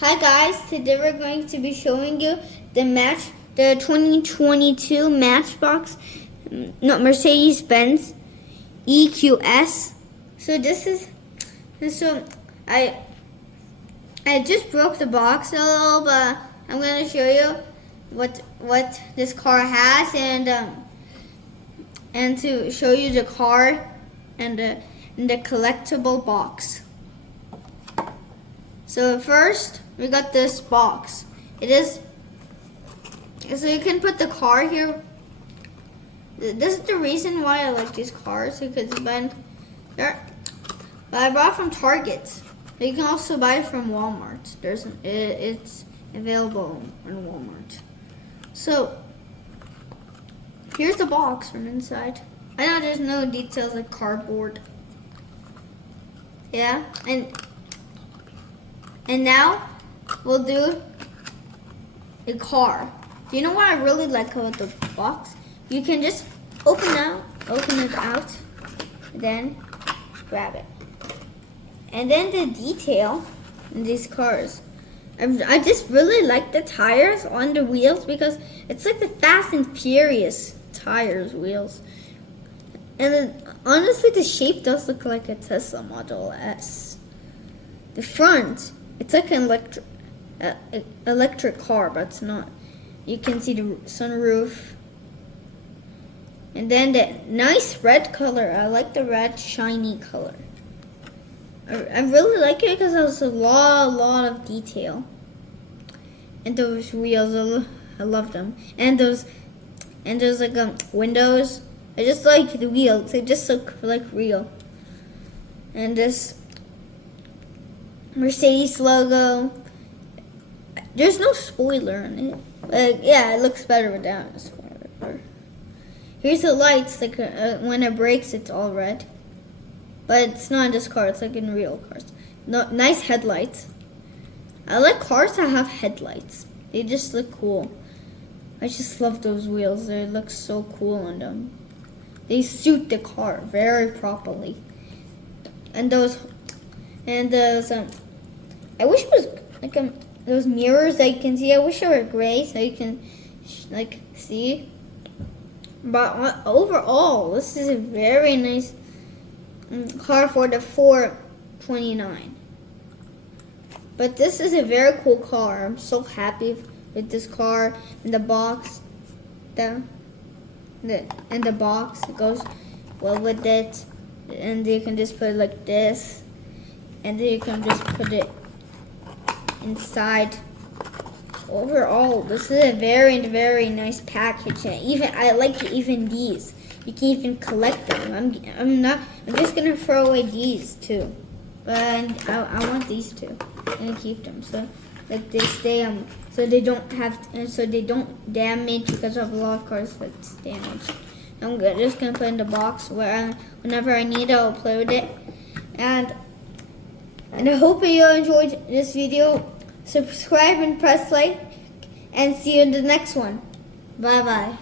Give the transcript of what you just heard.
Hi guys, today we're going to be showing you the 2022 Matchbox Mercedes-Benz EQS. So I just broke the box a little, but I'm going to show you what this car has and to show you the car and the collectible box. So first, we got this box. So you can put the car here. This is the reason why I like these cars, because but I bought from Target. You can also buy it from Walmart. It's available in Walmart. So here's the box from inside. I know there's no details like cardboard. Yeah, and now we'll do a car. Do you know what I really like about the box? You can just open it out, then grab it. And then the detail in these cars. I just really like the tires on the wheels because it's like the Fast and Furious tires wheels. And then, honestly, the shape does look like a Tesla Model S. The front, it's like an electric car, but it's not. You can see the sunroof. And then the nice red color. I like the red shiny color. I really like it because there's a lot of detail. And those wheels, I love them. And there's like windows. I just like the wheels. They just look like real. And this Mercedes logo. There's no spoiler on it. But yeah, it looks better without a spoiler. Here's the lights. Like when it breaks, it's all red. But it's not in this car. It's like in real cars. No, nice headlights. I like cars that have headlights. They just look cool. I just love those wheels. They look so cool on them. They suit the car very properly. And those, I wish it was like those mirrors that you can see. I wish they were gray so you can like see. But overall, this is a very nice car for the $429. But this is a very cool car. I'm so happy with this car and the box. And the box goes well with it. And you can just put it like this. And then you can just put it inside. Overall, this is a very nice package. And I like even these. You can even collect them. I'm just gonna throw away these too. But I want these two. I'm gonna keep them so that they stay so they don't damage, because of a lot of cars that's damaged. I'm just gonna put in the box where whenever I need it, I'll play with it. And I hope you enjoyed this video. Subscribe and press like, and see you in the next one. Bye bye.